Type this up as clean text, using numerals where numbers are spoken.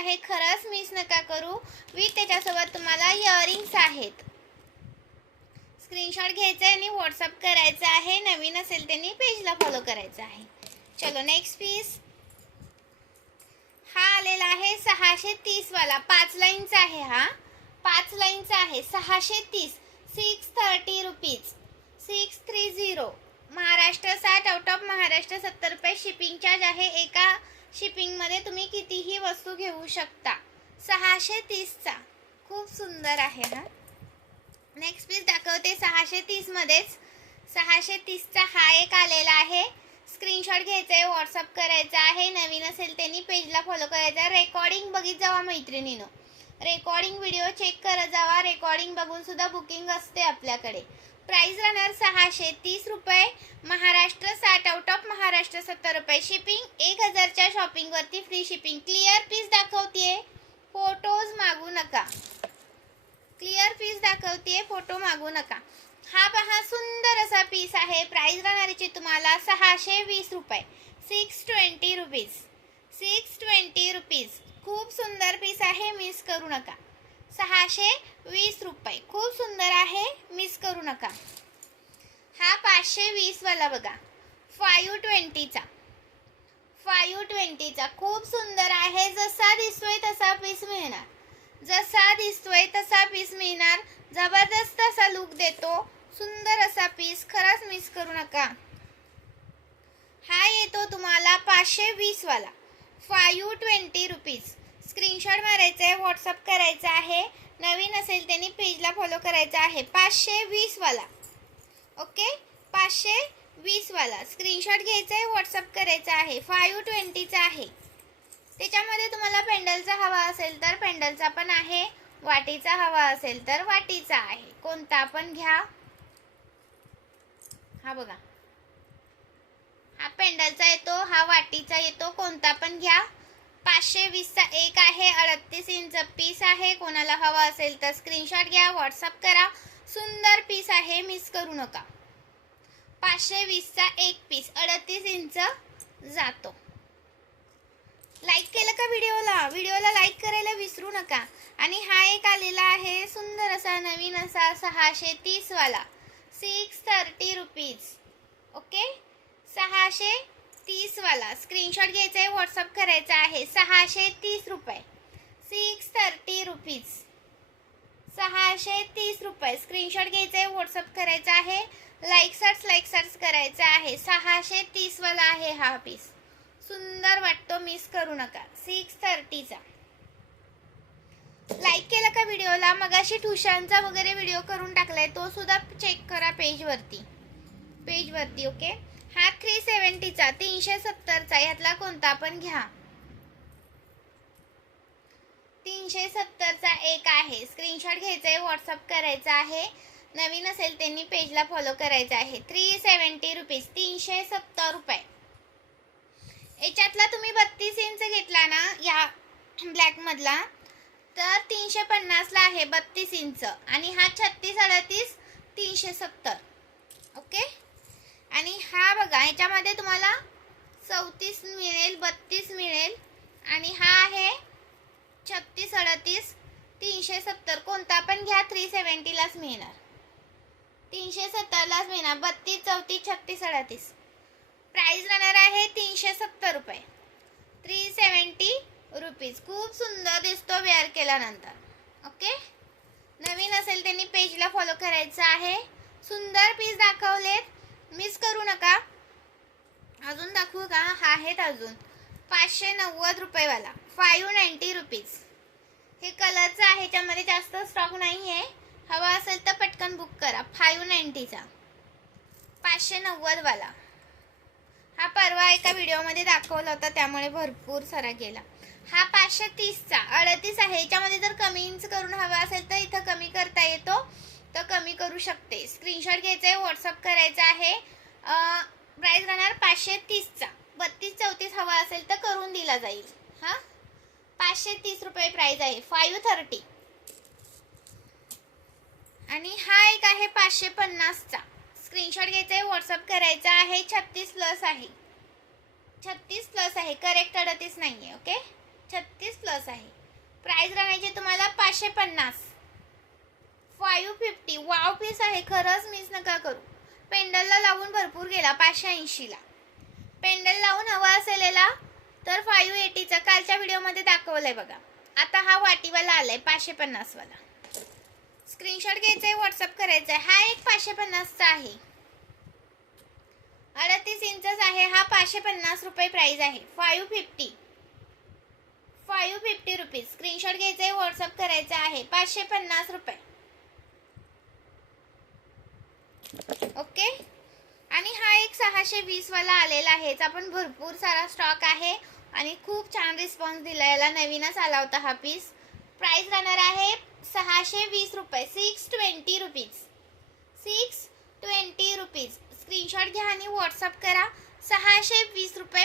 आहे, खरंच मिस नका करू. विथ त्याच्यासोबत तुम्हाला इयरिंग्स आहेत. स्क्रीनशॉट घ्यायचा आहे आणि व्हॉट्सअप करायचं आहे. नवीन असेल त्यांनी पेजला फॉलो करायचं आहे. चलो नेक्स्ट पीस. हा आलेला आहे 630 वाला, 5 लाईनचा आहे. हा 5 लाईनचा आहे. 630, 630 rupees, 630. Maharashtra 60, out of Maharashtra 70 रुपये शिपिंग चार्ज आहे. एका शिपिंगमध्ये तुम्ही कितीही वस्तू घेऊ शकता. 630चा खूप सुंदर आहे. हा नेक्स्ट पीस दाखवते 630 मध्येच. 630चा हा एक आलेला आहे. स्क्रीनशॉट घ्यायचा आहे, व्हॉट्सअप करायचा आहे. नवीन असेल त्यांनी पेजला फॉलो करायचा. रेकॉर्डिंग बघित जावा मैत्रिणीनो, रेकॉर्डिंग व्हिडिओ चेक करत जावा. रेकॉर्डिंग बघून सुद्धा बुकिंग असते आपल्याकडे. प्राइस राहणार 630 रुपये. महाराष्ट्र 60, आउट ऑफ महाराष्ट्र 70 रुपये शिपिंग. 1000च्या शॉपिंगवरती फ्री शिपिंग. क्लिअर पीस दाखवते, फोटोज मागू नका. क्लिअर पीस दाखवते, फोटो मागू नका. हा पहा सुंदर असा पीस आहे. प्राइस राहणारीची तुम्हाला 620 रुपये, 620 रुपीज, 620 रुपीज. खूप सुंदर पीस आहे, मिस करू नका. 620 रुपये, खूप सुंदर आहे, मिस करू नका. हा 520 वाला बघा, 520चा, 520चा खूप सुंदर आहे. जसा दिसतोय तसा पीस मिळणार, जसा दिसतोय तसा पीस मिळणार. जबरदस्त असा लुक देतो, सुंदर असा पीस, खरंच मिस करू नका. हा येतो तुम्हाला 520 वाला, 520 रुपीज. स्क्रीनशॉट मारायचा आहे, व्हॉट्सअप करायचा आहे. नवीन असेल त्यांनी पेजला फॉलो करायचा आहे. 520 वाला, ओके, 520 वाला. स्क्रीनशॉट घ्यायचा आहे, व्हॉट्सअप करायचा आहे. 520चा आहे. त्याच्यामध्ये तुम्हाला पेंडलचा हवा असेल तर पेंडलचा पण आहे, वाटीचा हवा असेल तर वाटीचा आहे. कोणता पण घ्या. हा बघा, हा पेंडलचा येतो, हा वाटीचा येतो, कोणता पण घ्या. 520चा एक आहे. 38 इंच पीस आहे. कोणाला हवा असेल तर स्क्रीनशॉट घ्या, व्हॉट्सअप करा. सुंदर पीस आहे, मिस करू नका. 520चा एक पीस 38 इंच जातो. लाईक केलं का व्हिडिओला? व्हिडिओला लाईक करायला विसरू नका. आणि हा एक आलेला आहे सुंदर असा नवीन असा 630 वाला, 630 रुपीज, ओके, 630 वाला. स्क्रीनशॉट घ्यायचा आहे, व्हॉट्सअप करायचा आहे. 630 रुपये, 630 रुपीज, 630 रुपये. स्क्रीनशॉट घ्यायचा आहे, व्हॉट्सअप करायचा आहे. लाईक सर्च करायचा आहे. 630 वाला आहे हा पीस, सुंदर वाटतो, मिस करू नका. 630चा. लाईक केलं का व्हिडिओला? मगाशी ठुशांचा वगैरे व्हिडिओ करून टाकलाय, तो सुद्धा चेक करा पेजवरती, ओके. हा 370चा, 370चा, यातला कोणता पण घ्या. 370चा एक आहे. स्क्रीनशॉट घ्यायचा आहे, व्हॉट्सअप करायचा आहे. नवीन असेल त्यांनी पेजला फॉलो करायचा आहे. 370 रुपीज, 370 रुपये. याच्यातला तुम्ही 32 इंच घेतला ना या ब्लॅक मधला तर 350ला आहे 32 इंच. आणि हा 36, 38, 370, ओके. आणि हा बघा, याच्यामध्ये तुम्हाला 34 मिळेल, 32 मिळेल. आणि हा आहे 36, 38, 370. कोणता पण घ्या, 370लाच मिळणार, 370लाच मिळणार. 32, 34, 36, 38. प्राइस राहणार आहे 370 रुपये, 370 रुपीज. खूप सुंदर दिसतो वेअर केल्यानंतर, ओके. नवीन असेल त्यांनी पेजला फॉलो करायचं आहे. सुंदर पीस दाखवलेत, मिस करू नका. अजून दाखवू का? हा आहेत अजून 590 रुपयेवाला, 590 रुपीज. हे कलरचं आहे, त्यामध्ये जास्त स्टॉक नाही आहे. हवा असेल तर पटकन बुक करा. 590चा, 590 वाला. हा परवा एका व्हिडिओमध्ये दाखवला होता, त्यामुळे भरपूर सारा गेला. हा 530चा 38 आहे. याच्यामध्ये जर कमी इंच करून हवा असेल तर इथं कमी करता येतो, तर कमी करू शकते. स्क्रीनशॉट घ्यायचा आहे, व्हॉट्सअप करायचा आहे. प्राइस राहणार 530चा. 32, 34 हवा असेल तर करून दिला जाईल. हा 530 रुपये प्राइस आहे, 530. आणि हा एक आहे 550चा. स्क्रीनशॉट घ्यायचा आहे, व्हॉट्सअप करायचा आहे. 36 प्लस आहे, 36 प्लस आहे, करेक्ट 38 नाही आहे, ओके. 36 प्लस आहे. प्राइस राहण्याची तुम्हाला 550. 550 वाव पीस आहे, खरंच मिस नका करू. पेंडलला लावून भरपूर गेला 580ला. पेंडल लावून हवा असेलेला तर 580चा कालच्या व्हिडिओमध्ये दाखवलंय बघा. आता हा वाटीवाला आलाय 550 वाला. स्क्रीनशॉट घ्यायचा आहे, व्हॉट्सअप करायचा आहे. हा एक 550चा आहे, 38 इंचच आहे. हा 550 रुपये प्राइस आहे. 550 रुपीज. स्क्रीनशॉट घ्यायचा आहे, व्हॉट्सअप करायचा आहे. 550 रुपये. ओके. आणि हा एक 620 वाला आलेला आहे. याचा पण भरपूर सारा स्टॉक आहे आणि खूप छान रिस्पॉन्स दिला. याला नवीनच आला होता हा पीस. प्राइस राहणार आहे 620 रुपये. 620 रुपीज. 620 रुपीज. स्क्रीनशॉट घ्या आणि व्हॉट्सअप करा. 620 रुपये